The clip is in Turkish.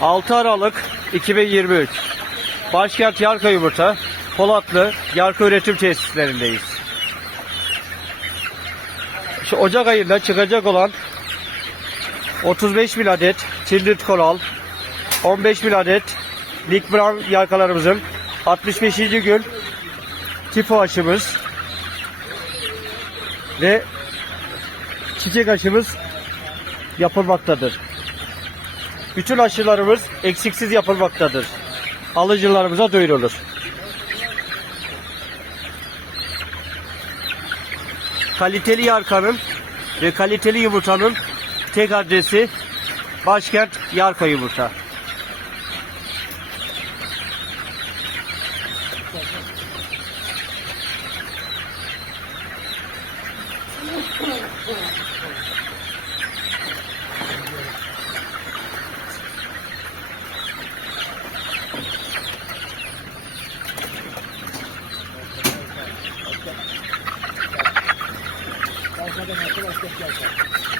6 Aralık 2023 Başkent Yarka Yumurta Polatlı Yarka Üretim Tesislerindeyiz. Şu Ocak ayında çıkacak olan 35 bin adet Tindit Koral 15 bin adet Nick Brown yarkalarımızın 65. gün tifo aşımız ve çiçek aşımız yapılmaktadır. Bütün aşılarımız eksiksiz yapılmaktadır. Alıcılarımıza duyurulur. Kaliteli yarkanın ve kaliteli yumurtanın tek adresi Başkent Yarka Yumurta. Thank you. Arkadan arkadaşlar gelsin.